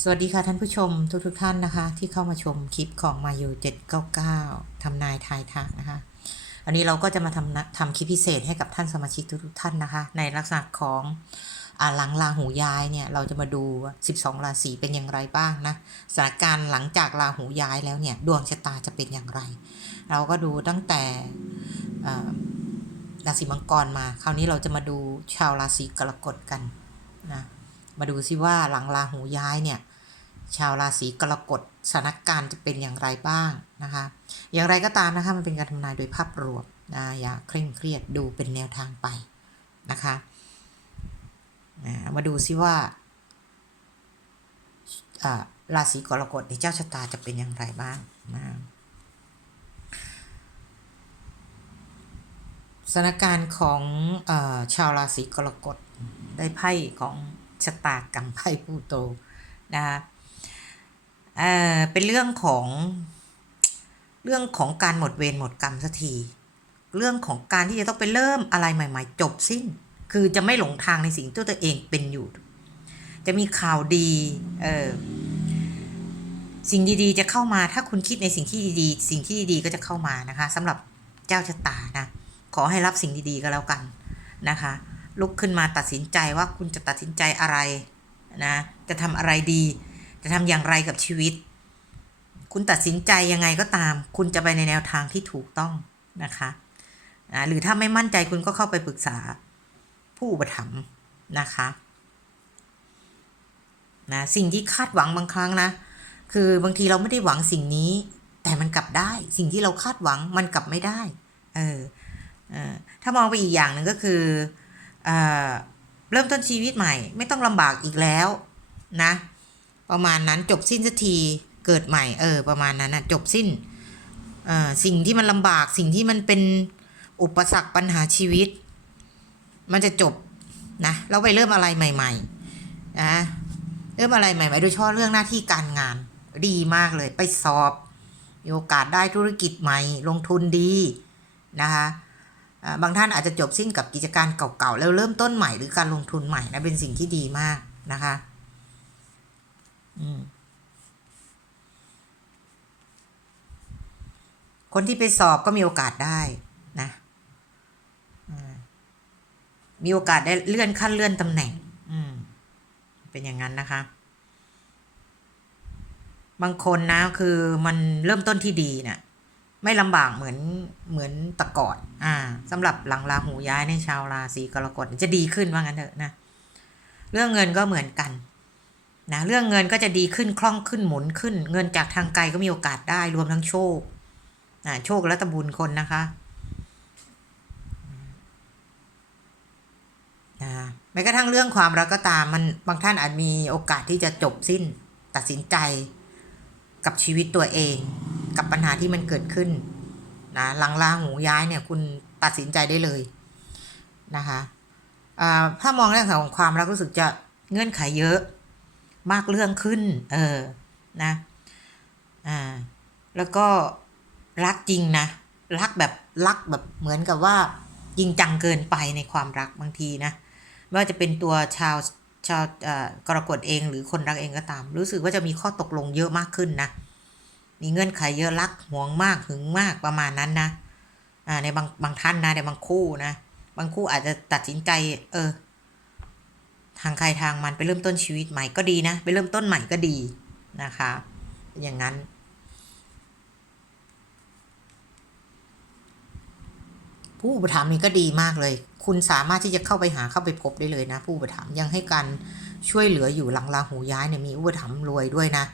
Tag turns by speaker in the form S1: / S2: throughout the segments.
S1: สวัสดีค่ะท่านผู้ชมทุกทุกๆท่านนะคะ ที่เข้ามาชมคลิปของมายู799ทำนายทายทักนะคะอันนี้เราก็จะมาทำนะทำคลิปพิเศษให้กับท่านสมาชิกทุกๆท่านนะคะ ในลักษณะของหลังลาหูย้ายเนี่ย เราจะมาดู 12 ราศีเป็นอย่างไรบ้างนะสถานการณ์หลังจากลาหูย้ายแล้วเนี่ย ดวงชะตาจะเป็นอย่างไร เราก็ดูตั้งแต่ราศีมังกรมา คราวนี้เราจะมาดูชาวราศีกรกฎกันนะ มาดูซิว่าหลังราหูย้ายเนี่ยชาวราศีกรกฎสถานการณ์จะเป็นอย่างไรบ้างนะคะ อย่างไรก็ตามนะคะมันเป็นการทำนายโดยภาพรวมนะอย่าเคร่งเครียดดูเป็นแนวทางไปนะคะมาดูซิว่าราศีกรกฎในเจ้าชะตาจะเป็นอย่างไรบ้างนะสถานการณ์ของอชาวราศีกรกฎได้ไพ่ของ ชะตากรรมไพ่ผู้โตนะคะเออเป็นเรื่องของเรื่องของการหมดเวรหมดกรรมสักที เรื่องของการที่จะต้องไปเริ่มอะไรใหม่ ๆ จบสิ้น คือจะไม่หลงทางในสิ่งที่ตัวเองเป็นอยู่ จะมีข่าวดีเออสิ่งดีๆ จะเข้ามาถ้าคุณคิดในสิ่งที่ดีๆ สิ่งที่ดีๆก็จะเข้ามานะคะสำหรับเจ้าชะตานะ ขอให้รับสิ่งดีๆก็แล้วกันนะคะ ลุกขึ้นมาตัดสินใจว่าคุณจะตัดสินใจอะไรนะจะทำอะไรดี จะทำอย่างไรกับชีวิต คุณตัดสินใจยังไงก็ตาม คุณจะไปในแนวทางที่ถูกต้องนะคะหรือถ้าไม่มั่นใจคุณก็เข้าไปปรึกษาผู้อุปถัมภ์นะคะนะสิ่งที่คาดหวังบางครั้งนะ คือบางทีเราไม่ได้หวังสิ่งนี้ แต่มันกลับได้ สิ่งที่เราคาดหวังมันกลับไม่ได้ เออเออถ้ามองไปอีกอย่างหนึ่งก็คือ เออเริ่มต้นชีวิตใหม่ ไม่ต้องลำบากอีกแล้วนะ ประมาณนั้นจบสิ้นสักทีเกิดใหม่เออประมาณนั้นนะจบสิ้นอ่อสิ่งที่มันลำบากสิ่งที่มันเป็นอุปสรรคปัญหาชีวิต มันจะจบนะแล้วไปเริ่มอะไรใหม่ ๆ นะเริ่มอะไรใหม่ ๆ โดยเฉพาะเรื่องหน้าที่การงาน ดีมากเลยไปสอบ มีโอกาสได้ธุรกิจใหม่ ลงทุนดีนะคะ บางท่านอาจจะจบสิ้นกับกิจการเก่าๆ แล้วเริ่มต้นใหม่หรือการลงทุนใหม่นะเป็นสิ่งที่ดีมากนะคะคนที่ไปสอบก็มีโอกาสได้นะมีโอกาสได้เลื่อนขั้นเลื่อนตำแหน่งเป็นอย่างนั้นนะคะ บางคนนะคือมันเริ่มต้นที่ดีเนะ่ะ ไม่ลำบากเหมือนเหมือนตะกอนอ่าสำหรับหลังราหูย้ายในชาวราศีกรกฎจะดีขึ้นว่างั้นเถอะนะ เรื่องเงินก็เหมือนกันนะเรื่องเงินก็จะดีขึ้นคล่องขึ้นหมุนขึ้น เงินจากทางไกลก็มีโอกาสได้รวมทั้งโชคนะโชคและตะบุญคนนะคะนะแม้กระทั่งเรื่องความรักก็ตามมันบางท่านอาจมีโอกาสที่จะจบสิ้นตัดสินใจกับชีวิตตัวเอง กับปัญหาที่มันเกิดขึ้นนะหลังลาหูย้ายเนี่ยคุณตัดสินใจได้เลยนะคะถ้ามองเรื่องของความรักรู้สึกจะเงื่อนไขเยอะมากเรื่องขึ้น เออนะอ่าแล้วก็รักจริงนะรักแบบรักแบบเหมือนกับว่าจริงจังเกินไปในความรักบางทีนะไม่ว่าจะเป็นตัวชาวชาวกรกฎเองหรือคนรักเองก็ตาม รู้สึกว่าจะมีข้อตกลงเยอะมากขึ้นนะ มีเงื่อนไขเยอะรักห่วงมากหึงมากประมาณนั้นนะอ่าในบางบางท่านนะในบางคู่นะบางคู่อาจจะตัดสินใจ เออ ทางใครทางมันไปเริ่มต้นชีวิตใหม่ก็ดีนะไปเริ่มต้นใหม่ก็ดีนะคะ อย่างนั้นผู้อุปถัมภ์นี่ก็ดีมากเลย คุณสามารถที่จะเข้าไปหาเข้าไปพบได้เลยนะ ผู้อุปถัมภ์ยังให้การช่วยเหลืออยู่หลังราหูย้ายเนี่ยมีอุปถัมภ์รวยด้วยนะ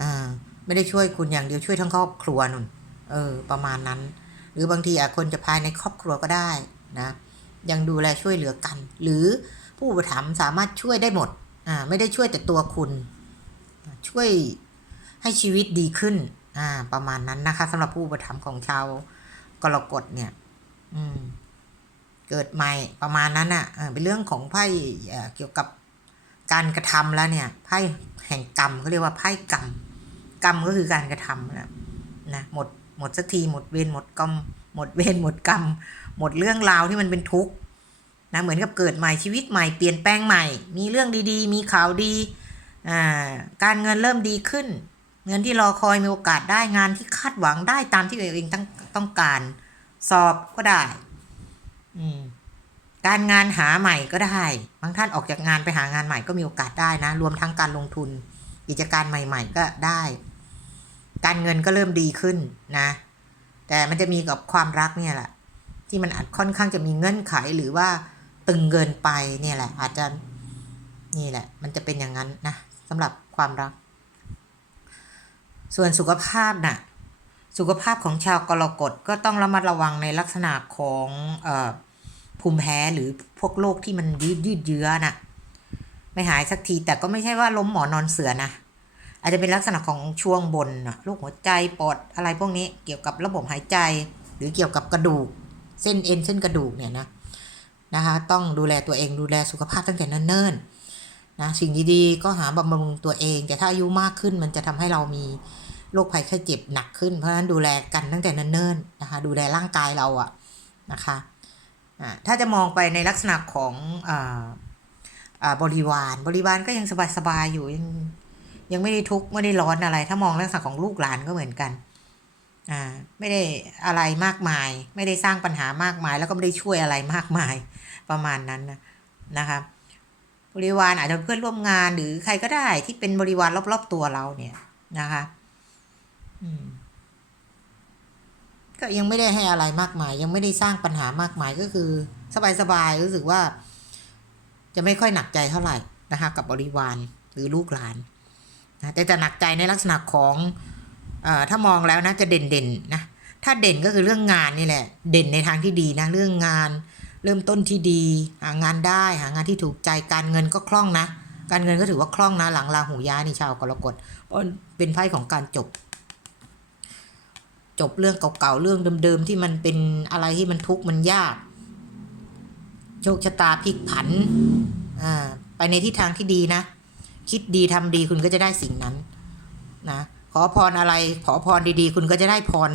S1: อ่า ไม่ได้ช่วยคุณอย่างเดียวช่วยทั้งครอบครัวนุ่น เออ ประมาณนั้น หรือบางทีอาจคนจะภายในครอบครัวก็ได้นะ ยังดูแลช่วยเหลือกัน หรือผู้อุปถัมภ์สามารถช่วยได้หมด อ่า ไม่ได้ช่วยแต่ตัวคุณ ช่วยให้ชีวิตดีขึ้น อ่า ประมาณนั้นนะคะสำหรับผู้อุปถัมภ์ของชาวกรกฎเนี่ย อืม เกิดใหม่ประมาณนั้นอะเออเป็นเรื่องของไพ่เอ่อเกี่ยวกับการกระทำแล้วเนี่ยไพ่แห่งกรรมเขาเรียกว่าไพ่กรรม กรรมก็คือการกระทำนะนะหมดหมดสักทีหมดเวรหมดกรรมหมดเวรหมดกรรม หมดเรื่องราวที่มันเป็นทุกข์นะเหมือนกับเกิดใหม่ชีวิตใหม่เปลี่ยนแปลงใหม่ มีเรื่องดีๆ มีข่าวดีอ่าการเงินเริ่มดีขึ้น เงินที่รอคอยมีโอกาสได้งานที่คาดหวังได้ตามที่ตัวเองต้องต้องการ สอบก็ได้อืมการงานหาใหม่ก็ได้บางท่านออกจากงานไปหางานใหม่ก็มีโอกาสได้นะ รวมทั้งการลงทุนกิจการใหม่ ๆ ก็ได้ การเงินก็เริ่มดีขึ้นนะ แต่มันจะมีกับความรักเนี่ยแหละ ที่มันอาจค่อนข้างจะมีเงื่อนไขหรือว่าตึงเกินไปเนี่ยแหละ อาจจะนี่แหละ มันจะเป็นอย่างนั้นนะสำหรับความรัก ส่วนสุขภาพน่ะ สุขภาพของชาวกรกฎก็ต้องระมัดระวังในลักษณะของออภูมิแพ้หรือพวกโรคที่มันยืดยืดเยื้อน่ะ ไม่หายสักทีแต่ก็ไม่ใช่ว่าล้มหมอนอนเสือนะ อาจจะเป็นลักษณะของช่วงบนนะโรคหัวใจปอดอะไรพวกนี้เกี่ยวกับระบบหายใจ หรือเกี่ยวกับกระดูก เส้นเอ็นเส้นกระดูกเนี่ยนะนะคะต้องดูแลตัวเองดูแลสุขภาพตั้งแต่เนิ่นๆนะสิ่งดีๆ ก็หาบำรุงตัวเอง แต่ถ้าอายุมากขึ้นมันจะทำให้เรามีโรคภัยไข้เจ็บหนักขึ้น เพราะฉะนั้นดูแลกันตั้งแต่เนิ่นๆนะคะดูแลร่างกายเราอะนะคะอ่าถ้าจะมองไปในลักษณะของอ่าอ่าบริวารบริวารก็ยังสบายๆอยู่ยัง ยังไม่ได้ทุกข์ไม่ได้ร้อนอะไร ถ้ามองลักษณะของลูกหลานก็เหมือนกันอ่าไม่ได้อะไรมากมาย ไม่ได้สร้างปัญหามากมาย แล้วก็ไม่ได้ช่วยอะไรมากมายประมาณนั้นนะนะคะบริวารอาจจะเพื่อนร่วมงานหรือใครก็ได้ที่เป็นบริวารรอบๆตัวเราเนี่ยนะคะก็ยังไม่ได้ให้อะไรมากมาย ยังไม่ได้สร้างปัญหามากมายก็คือ สบายๆรู้สึกว่า จะไม่ค่อยหนักใจเท่าไหร่นะคะ กับบริวารหรือลูกหลาน นะแต่จะหนักใจในลักษณะของอถ้ามองแล้วนะจะเด่นเด่นๆนะถ้าเด่นก็คือเรื่องงานนี่แหละ เด่นในทางที่ดีนะเรื่องงาน เริ่มต้นที่ดีหางานได้หางานที่ถูกใจการเงินก็คล่องนะ การเงินก็ถือว่าคล่องนะหลังราหูย้ายนี่ชาวกรกฎเป็นไพ่ของการจบ จบเรื่องเก่าๆเรื่องเดิมๆที่มันเป็นอะไรที่มันทุกข์มันยากโชคชะตาพลิกผันไปในทิศทางที่ดีนะ คิดดีทำดีคุณก็จะได้สิ่งนั้นนะขอพรอะไรขอพรดีๆ คุณก็จะได้พร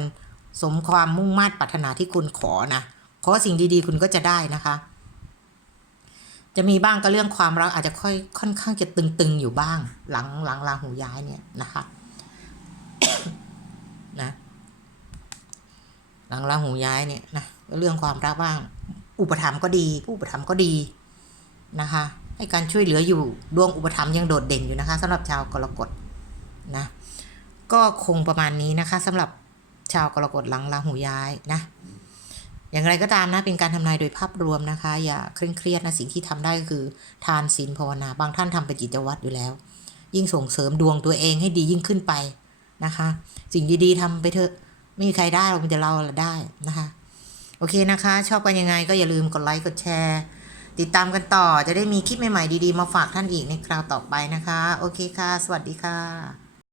S1: สมความมุ่งมา่ปรารถนาที่คุณขอนะขอสิ่งดีๆ คุณก็จะได้นะคะ จะมีบ้างก็เรื่องความรักอาจจะค่อยค่อนข้างจะตึงๆอยู่บ้าง หลังหลังราหูย้ายเนี่ยนะคะนะหลังราหูย้ายเนี่ยนะเรื่องความรักบ้าง อุปถัมภ์ก็ดี ผู้อุปถัมภ์ก็ดีนะคะ ให้การช่วยเหลืออยู่ดวงอุปถัมภ์ยังโดดเด่นอยู่นะคะสำหรับชาวกรกฎนะก็คงประมาณนี้นะคะสำหรับชาวกรกฎหลังราหูย้ายนะอย่างไรก็ตามนะเป็นการทำนายโดยภาพรวมนะคะ อย่าเคร่งเครียดนะสิ่งที่ทำได้ก็คือ ทานศีลภาวนาบางท่านทำเป็นกิจวัตรอยู่แล้ว ยิ่งส่งเสริมดวงตัวเองให้ดียิ่งขึ้นไปนะคะ สิ่งดีๆทำไปเถอะไม่มีใครได้เราเป็นแต่เราละได้นะคะ โอเคนะคะ ชอบกันยังไงก็อย่าลืมกดไลค์กดแชร์ ติดตามกันต่อจะได้มีคลิปใหม่ๆดีๆ มาฝากท่านอีกในคราวต่อไปนะคะ โอเคค่ะ สวัสดีค่ะ